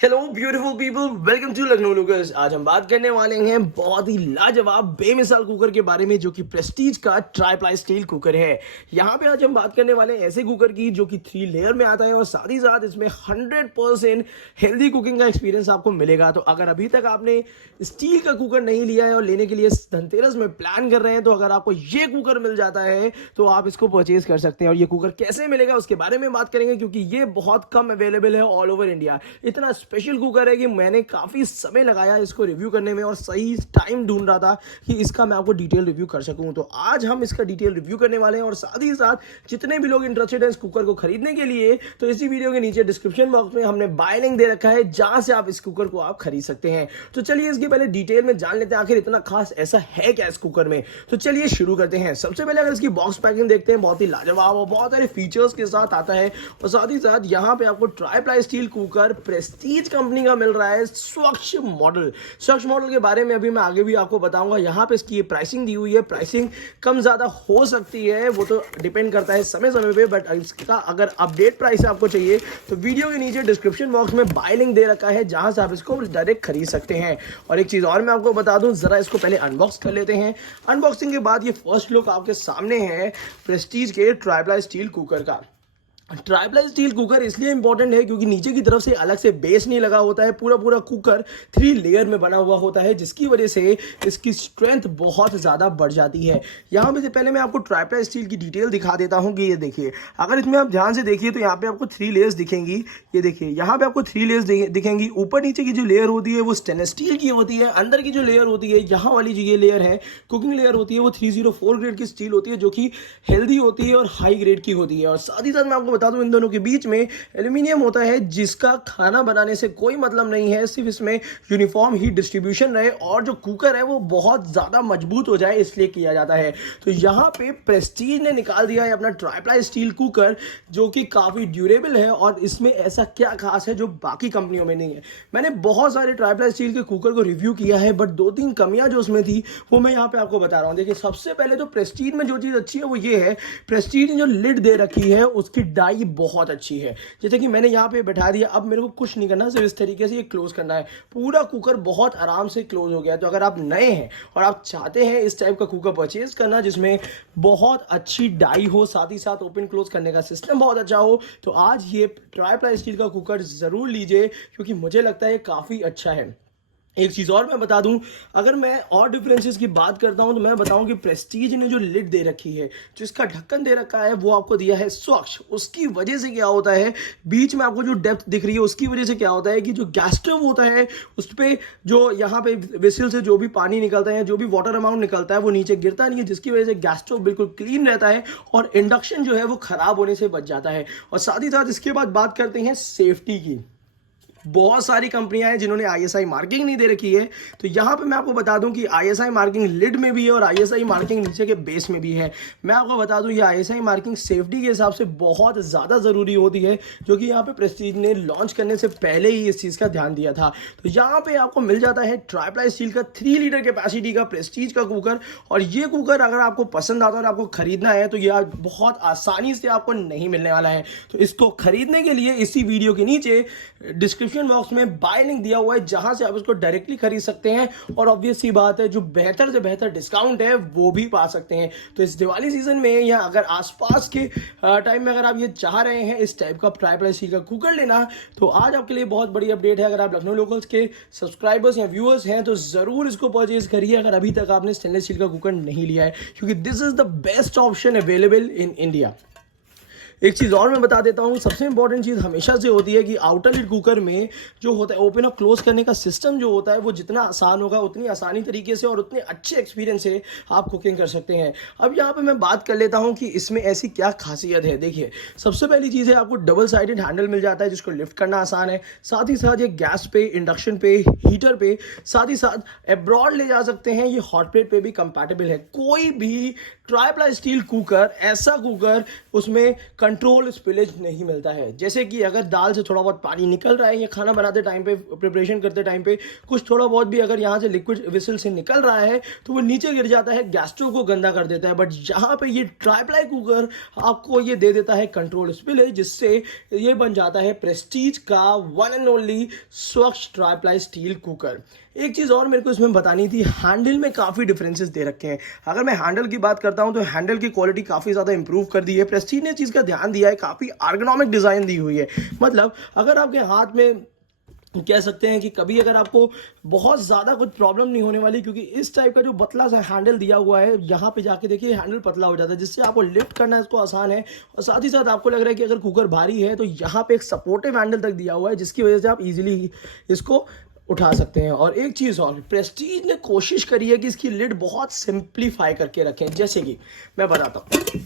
Hello beautiful people, welcome to Lucknow lookers. आज हम बात करने वाले हैं बहुत ही लाजवाब बेमिसाल कुकर के बारे में, जो कि प्रेस्टीज का ट्राइप्लाई स्टील कुकर है। यहाँ पे आज हम बात करने वाले हैं ऐसे कुकर की जो कि 3 लेयर में आता है और साथ ही साथ इसमें 100% हेल्दी कुकिंग का एक्सपीरियंस आपको मिलेगा। तो अगर अभी तक आपने स्टील का कुकर नहीं लिया है और लेने के लिए धनतेरस में प्लान कर रहे हैं, तो अगर आपको ये कुकर मिल जाता है तो आप इसको परचेज कर सकते हैं। और ये कुकर कैसे मिलेगा उसके बारे में बात करेंगे, क्योंकि ये बहुत कम अवेलेबल है ऑल ओवर इंडिया। इतना स्पेशल कुकर है कि मैंने काफ़ी समय लगाया इसको रिव्यू करने में और सही टाइम ढूंढ रहा था कि इसका मैं आपको डिटेल रिव्यू कर सकूं। तो आज हम इसका डिटेल रिव्यू करने वाले हैं और साथ ही साथ जितने भी लोग इंटरेस्टेड हैं इस कुकर को खरीदने के लिए, तो इसी वीडियो के नीचे डिस्क्रिप्शन बॉक्स में हमने बाय लिंक दे रखा है जहां से आप इस कुकर को आप खरीद सकते हैं। तो चलिए इसके पहले डिटेल में जान लेते हैं आखिर इतना खास ऐसा है क्या इस कुकर में। तो चलिए शुरू करते हैं। सबसे पहले अगर इसकी बॉक्स पैकिंग देखते हैं, बहुत ही लाजवाब और बहुत सारे फीचर्स के साथ आता है। और साथ ही साथ यहाँ पे आपको tri-ply steel cooker Prestige company का मिल रहा है, स्वच्छ मॉडल। स्वच्छ मॉडल के बारे में अभी मैं आगे भी आपको बताऊंगा। यहाँ पे इसकी प्राइसिंग दी हुई है, प्राइसिंग कम ज्यादा हो सकती है, वो तो डिपेंड करता है समय समय पे। बट इसका अगर अपडेट प्राइस आपको चाहिए तो वीडियो के नीचे डिस्क्रिप्शन बॉक्स में बाय लिंक दे रखा है जहां से आप इसको डायरेक्ट खरीद सकते हैं। और एक चीज और मैं आपको बता दूं, जरा इसको पहले अनबॉक्स कर लेते हैं। अनबॉक्सिंग के बाद ये फर्स्ट लुक आपके सामने है प्रेस्टीज के ट्राइप्लाई स्टील कुकर का। ट्राइप्लाई स्टील कुकर इसलिए इंपॉर्टेंट है क्योंकि नीचे की तरफ से अलग से बेस नहीं लगा होता है, पूरा पूरा कुकर 3 लेयर में बना हुआ होता है, जिसकी वजह से इसकी स्ट्रेंथ बहुत ज़्यादा बढ़ जाती है। यहाँ पे से पहले मैं आपको ट्राइप्लाई स्टील की डिटेल दिखा देता हूँ कि ये देखिए, अगर इसमें आप ध्यान से देखिए तो यहाँ पे आपको 3 लेयर्स दिखेंगी। ये देखिए यहाँ पे आपको 3 लेयर्स दिखेंगी। ऊपर नीचे की जो लेयर होती है वो स्टेनलेस स्टील की होती है। अंदर की जो लेयर होती है, यहाँ वाली जो ये लेयर है कुकिंग लेयर होती है, वो 304 ग्रेड की स्टील होती है, जो कि हेल्दी होती है और हाई ग्रेड की होती है। और साथ ही साथ मैं आपको बता दूं, इन दोनों के बीच में एल्यूमिनियम होता है, जिसका खाना बनाने से कोई मतलब नहीं है, सिर्फ इसमें यूनिफॉर्म हीट डिस्ट्रीब्यूशन रहे और जो कुकर है वो बहुत ज्यादा मजबूत हो जाए इसलिए किया जाता है। तो यहाँ पे प्रेस्टीज ने निकाल दिया है अपना ट्राइप्लाई स्टील कुकर, जो कि काफी ड्यूरेबल है। और इसमें ऐसा क्या खास है जो बाकी कंपनियों में नहीं है। मैंने बहुत सारे ट्राइप्लाई स्टील के कुकर को रिव्यू किया है, बट 2-3 कमियां जो उसमें थी वो मैं यहाँ पे आपको बता रहा हूँ। देखिए, सबसे पहले तो प्रेस्टीज में जो चीज अच्छी है वो ये है, प्रेस्टीज ने जो लिड दे रखी है उसकी डाई बहुत अच्छी है। जैसे कि मैंने यहाँ पे बैठा दिया, अब मेरे को कुछ नहीं करना, सिर्फ इस तरीके से ये क्लोज करना है, पूरा कुकर बहुत आराम से क्लोज हो गया। तो अगर आप नए हैं और आप चाहते हैं इस टाइप का कुकर परचेज करना जिसमें बहुत अच्छी डाई हो, साथ ही साथ ओपन क्लोज करने का सिस्टम बहुत अच्छा हो, तो आज ये ट्राइप्लाई स्टील का कुकर जरूर लीजिए, क्योंकि मुझे लगता है ये काफी अच्छा है। एक चीज़ और मैं बता दूं, अगर मैं और डिफरेंसेस की बात करता हूं तो मैं बताऊं कि प्रेस्टीज ने जो लिड दे रखी है, जो इसका ढक्कन दे रखा है, वो आपको दिया है स्वच्छ। उसकी वजह से क्या होता है, बीच में आपको जो डेप्थ दिख रही है उसकी वजह से क्या होता है कि जो गैस स्टोव होता है उस पर जो यहाँ पे वेसल से जो भी पानी निकलता है, जो भी वाटर अमाउंट निकलता है, वो नीचे गिरता नहीं है, जिसकी वजह से गैस स्टोव बिल्कुल क्लीन रहता है और इंडक्शन जो है वो खराब होने से बच जाता है। और साथ ही साथ इसके बाद बात करते हैं सेफ्टी की। बहुत सारी कंपनियां हैं जिन्होंने आईएसआई मार्किंग नहीं दे रखी है, तो यहां पे मैं आपको बता दूं कि आईएसआई मार्किंग लिड में भी है और आईएसआई मार्किंग नीचे के बेस में भी है। मैं आपको बता दूं ये आईएसआई मार्किंग सेफ्टी के हिसाब से बहुत ज़्यादा ज़रूरी होती है, जो कि यहाँ पे प्रेस्टीज ने लॉन्च करने से पहले ही इस चीज़ का ध्यान दिया था। तो यहाँ पे आपको मिल जाता है ट्राइप्लाई स्टील का 3 लीटर कैपेसिटी का प्रेस्टीज का कुकर। और ये कुकर अगर आपको पसंद आता है और आपको खरीदना है तो ये बहुत आसानी से आपको नहीं मिलने वाला है। तो इसको खरीदने के लिए इसी वीडियो के नीचे डिस्क्रिप्शन बॉक्स में बाय लिंक दिया हुआ है जहां से आप इसको डायरेक्टली खरीद सकते हैं, और ऑब्वियस सी बात है जो बेहतर से बेहतर डिस्काउंट है वो भी पा सकते हैं। तो इस दिवाली सीजन में या अगर आसपास के टाइम में अगर आप ये चाह रहे हैं इस टाइप का ट्राइप्लाई स्टील का कुकर लेना, तो आज आपके लिए बहुत बड़ी अपडेट है। अगर आप लखनऊ लोकल्स के सब्सक्राइबर्स या व्यूअर्स हैं तो जरूर इसको परचेज करिए अगर अभी तक आपने स्टेनलेस स्टील का कुकर नहीं लिया है, क्योंकि this is the best option available in India. एक चीज़ और मैं बता देता हूँ, सबसे इंपॉर्टेंट चीज़ हमेशा से होती है कि आउटर लिड कुकर में जो होता है ओपन और क्लोज करने का सिस्टम जो होता है वो जितना आसान होगा उतनी आसानी तरीके से और उतने अच्छे एक्सपीरियंस से आप कुकिंग कर सकते हैं। अब यहाँ पे मैं बात कर लेता हूँ कि इसमें ऐसी क्या खासियत है। देखिए, सबसे पहली चीज़ है आपको डबल साइडेड हैंडल मिल जाता है जिसको लिफ्ट करना आसान है। साथ ही साथ ये गैस पे, इंडक्शन पे, हीटर पे, साथ ही साथ एब्रॉड ले जा सकते हैं। ये हॉट प्लेट पे भी कंपैटिबल है। कोई भी ट्राइप्लाई स्टील कुकर, ऐसा कुकर उसमें कंट्रोल स्पिलेज नहीं मिलता है। जैसे कि अगर दाल से थोड़ा बहुत पानी निकल रहा है या खाना बनाते टाइम पे, प्रिपरेशन करते टाइम पे कुछ थोड़ा बहुत भी अगर यहाँ से लिक्विड विसल से निकल रहा है तो वो नीचे गिर जाता है, गैस स्टोव को गंदा कर देता है। बट यहाँ पे ये ट्राई-प्लाई कुकर आपको ये दे देता है कंट्रोल स्पिलेज, जिससे ये बन जाता है प्रेस्टीज का वन एंड ओनली स्वच्छ ट्राई-प्लाई स्टील कुकर। एक चीज़ और मेरे को इसमें बतानी थी, हैंडल में काफ़ी डिफरेंसेस दे रखे हैं। अगर मैं हैंडल की बात करता हूं तो हैंडल की क्वालिटी काफ़ी ज़्यादा इंप्रूव कर दी है। प्रेस्टीज ने चीज़ का ध्यान दिया है, काफ़ी आर्गोनॉमिक डिज़ाइन दी हुई है। मतलब अगर आपके हाथ में कह सकते हैं कि कभी अगर आपको बहुत ज़्यादा कुछ प्रॉब्लम नहीं होने वाली, क्योंकि इस टाइप का जो पतला सा हैंडल दिया हुआ है, यहाँ पे जाके देखिए हैंडल पतला हो जाता है, जिससे आपको लिफ्ट करना इसको आसान है। और साथ ही साथ आपको लग रहा है कि अगर कुकर भारी है तो यहाँ पे एक सपोर्टिव हैंडल तक दिया हुआ है, जिसकी वजह से आप इजीली इसको उठा सकते हैं। और एक चीज़ और, प्रेस्टीज ने कोशिश करी है कि इसकी लिड बहुत सिंप्लीफाई करके रखें। जैसे कि मैं बताता हूँ,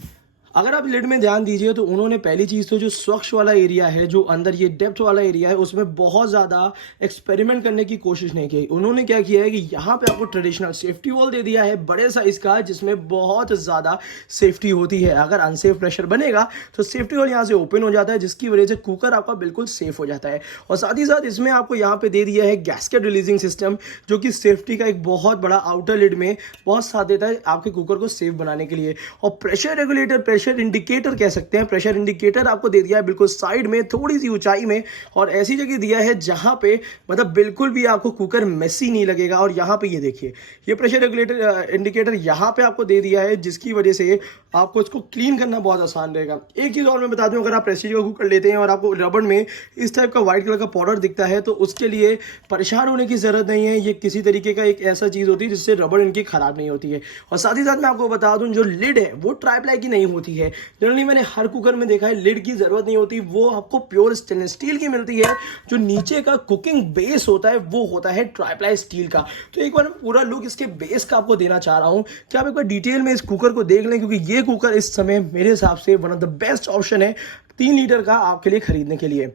अगर आप लिड में ध्यान दीजिए तो उन्होंने पहली चीज़ तो जो स्वच्छ वाला एरिया है, जो अंदर ये डेप्थ वाला एरिया है, उसमें बहुत ज़्यादा एक्सपेरिमेंट करने की कोशिश नहीं की। उन्होंने क्या किया है कि यहाँ पे आपको ट्रेडिशनल सेफ्टी वॉल दे दिया है बड़े साइज़ का, जिसमें बहुत ज़्यादा सेफ्टी होती है। अगर अनसेफ प्रेशर बनेगा तो सेफ्टी वॉल यहाँ से ओपन हो जाता है, जिसकी वजह से कुकर आपका बिल्कुल सेफ हो जाता है। और साथ ही साथ इसमें आपको यहाँ पे दे दिया है गैस्केट रिलीजिंग सिस्टम, जो कि सेफ्टी का एक बहुत बड़ा आउटर लिड में बहुत साथ देता है आपके कुकर को सेफ बनाने के लिए। और प्रेशर रेगुलेटर, प्रेशर इंडिकेटर कह सकते हैं, प्रेशर इंडिकेटर आपको दे दिया है बिल्कुल साइड में, थोड़ी सी ऊंचाई में, और ऐसी जगह दिया है जहां पे मतलब बिल्कुल भी आपको कुकर मेसी नहीं लगेगा। और यहाँ पे ये देखिए, ये प्रेशर रेगुलेटर इंडिकेटर यहाँ पे आपको दे दिया है, जिसकी वजह से आपको इसको क्लीन करना बहुत आसान रहेगा। एक चीज़ और मैं बता दूं, अगर आप प्रेस्टीज का कुकर लेते हैं और आपको रबड़ में इस टाइप का व्हाइट कलर का पाउडर दिखता है तो उसके लिए परेशान होने की ज़रूरत नहीं है। ये किसी तरीके का एक ऐसा चीज़ होती है जिससे रबड़ इनकी खराब नहीं होती है। और साथ ही साथ मैं आपको बता दूं, जो लिड है वो ट्राई-प्लाई की नहीं होती है। जनरली मैंने हर कुकर में देखा है लिड की ज़रूरत नहीं होती, वो आपको प्योर स्टेनलेस स्टील की मिलती है। जो नीचे का कुकिंग बेस होता है वो होता है ट्राई-प्लाई स्टील का। तो एक बार पूरा लुक इसके बेस का आपको देना चाह रहा हूँ कि आप एक बार डिटेल में इस कुकर को देख लें, क्योंकि ये कुकर इस समय मेरे हिसाब से one of the best option है 3 लीटर का आपके लिए खरीदने के लिए।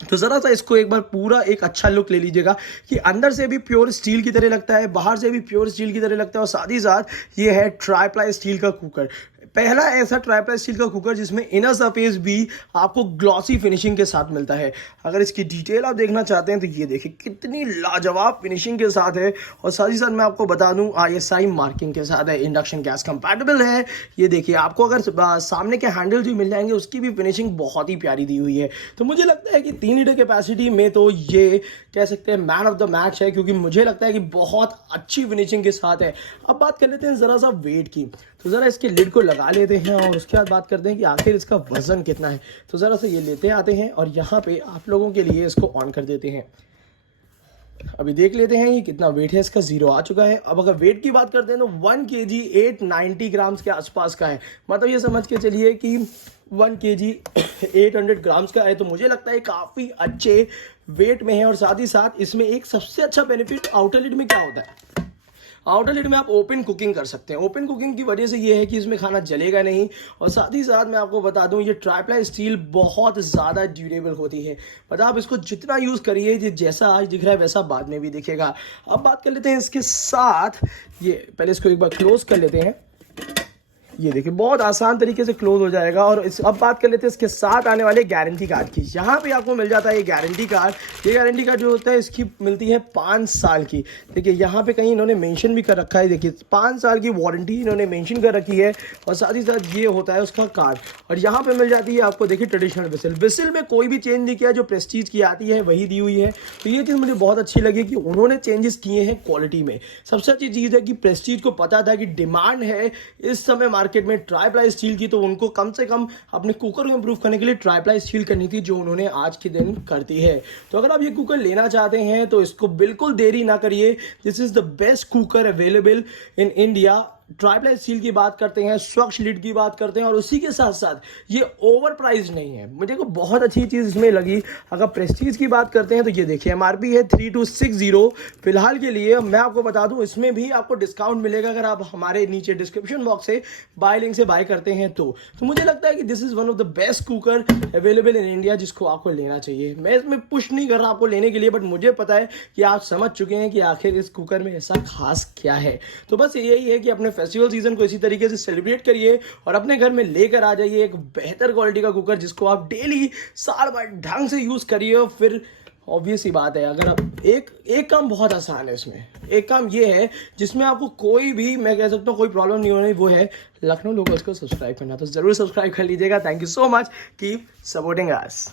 तो ज़रा सा इसको एक बार पूरा एक अच्छा लुक ले लीजिएगा कि अंदर से भी प्योर स्टील की तरह लगता है, बाहर से भी प्योर स्टील की तरह लगता है। और साथ ही साथ ये है ट्राई-प्लाई स्टील का कुकर, पहला ऐसा ट्राई-प्लाई स्टील का कुकर जिसमें इनर सरफेस भी आपको ग्लॉसी फिनिशिंग के साथ मिलता है। अगर इसकी डिटेल आप देखना चाहते हैं तो ये देखिए कितनी लाजवाब फिनिशिंग के साथ है। और साथ ही साथ मैं आपको बता दूं ISI मार्किंग के साथ है, इंडक्शन गैस कंपैटिबल है। ये देखिए, आपको अगर सामने के हैंडल भी मिल जाएंगे, उसकी भी फिनिशिंग बहुत ही प्यारी दी हुई है। तो मुझे लगता है कि 3 लीटर कैपेसिटी में तो ये कह सकते हैं मैन ऑफ द मैच है, क्योंकि मुझे लगता है कि बहुत अच्छी फिनिशिंग के साथ है। अब बात कर लेते हैं ज़रा सा वेट की, तो ज़रा इसके लिड को लगा लेते हैं और उसके बाद बात करते हैं कि आखिर इसका वज़न कितना है। तो ज़रा सा ये लेते आते हैं और यहाँ पे आप लोगों के लिए इसको ऑन कर देते हैं। अभी देख लेते हैं ये कितना वेट है इसका, 0 आ चुका है। अब अगर वेट की बात करते हैं तो 1 kg 890 ग्राम्स के आसपास का है। मतलब ये समझ के चलिए कि 1 kg 800 ग्राम्स का है। तो मुझे लगता है काफ़ी अच्छे वेट में है। और साथ ही साथ इसमें एक सबसे अच्छा बेनिफिट आउटर लिड में क्या होता है, आउटर लिड में आप ओपन कुकिंग कर सकते हैं। ओपन कुकिंग की वजह से ये है कि इसमें खाना जलेगा नहीं। और साथ ही साथ मैं आपको बता दूं, ये ट्राई-प्लाई स्टील बहुत ज़्यादा ड्यूरेबल होती है। मतलब आप इसको जितना यूज़ करिए, ये जैसा आज दिख रहा है वैसा बाद में भी दिखेगा। अब बात कर लेते हैं इसके साथ, ये पहले इसको एक बार क्लोज कर लेते हैं। ये देखिए बहुत आसान तरीके से क्लोज हो जाएगा। और अब बात कर लेते हैं इसके साथ आने वाले गारंटी कार्ड की। यहाँ पे आपको मिल जाता है ये गारंटी कार्ड। ये गारंटी कार्ड जो होता है इसकी मिलती है 5 साल की। देखिए यहाँ पे कहीं इन्होंने मेंशन भी कर रखा है, देखिए 5 साल की वारंटी इन्होंने मेंशन कर रखी है। और साथ ही साथ ये होता है उसका कार्ड। और यहाँ पे मिल जाती है आपको, देखिए ट्रेडिशनल विसिल में कोई भी चेंज नहीं किया, जो प्रेस्टीज की आती है वही दी हुई है। तो ये चीज़ मुझे बहुत अच्छी लगी कि उन्होंने चेंजेस किए हैं क्वालिटी में। सबसे अच्छी चीज़ है कि प्रेस्टीज को पता था कि डिमांड है इस समय मार्केट में ट्राई-प्लाई स्टील की, तो उनको कम से कम अपने कुकर को इंप्रूव करने के लिए ट्राई-प्लाई स्टील करनी थी, जो उन्होंने आज के दिन करती है। तो अगर आप ये कुकर लेना चाहते हैं तो इसको बिल्कुल देरी ना करिए। This is the best cooker available in India. Try-ply steel की बात करते हैं, स्वच्छ लिड की बात करते हैं, और उसी के साथ साथ ये ओवर प्राइस नहीं है। मुझे को बहुत अच्छी चीज़ इसमें लगी। अगर प्रेस्टीज की बात करते हैं तो ये देखिए MRP है 3260 फिलहाल के लिए। मैं आपको बता दूं इसमें भी आपको डिस्काउंट मिलेगा अगर आप हमारे नीचे डिस्क्रिप्शन बॉक्स से बाय लिंक से बाय करते हैं तो मुझे लगता है कि this is one of the best cooker available in India, जिसको आपको लेना चाहिए। मैं इसमें पुश नहीं कर रहा आपको लेने के लिए, बट मुझे पता है कि आप समझ चुके हैं कि आखिर इस कुकर में ऐसा खास क्या है। तो बस यही है कि अपने फेस्टिवल सीजन को इसी तरीके से सेलिब्रेट करिए और अपने घर में लेकर आ जाइए एक बेहतर क्वालिटी का कुकर जिसको आप डेली साल भर ढंग से यूज़ करिए। फिर ऑब्वियस ही बात है, अगर आप एक काम बहुत आसान है इसमें, एक काम ये है जिसमें आपको कोई भी, मैं कह सकता हूँ, कोई प्रॉब्लम नहीं होनी, वो है लखनऊ लोकल्स को सब्सक्राइब करना। तो ज़रूर सब्सक्राइब कर लीजिएगा। Thank you so much, keep supporting us.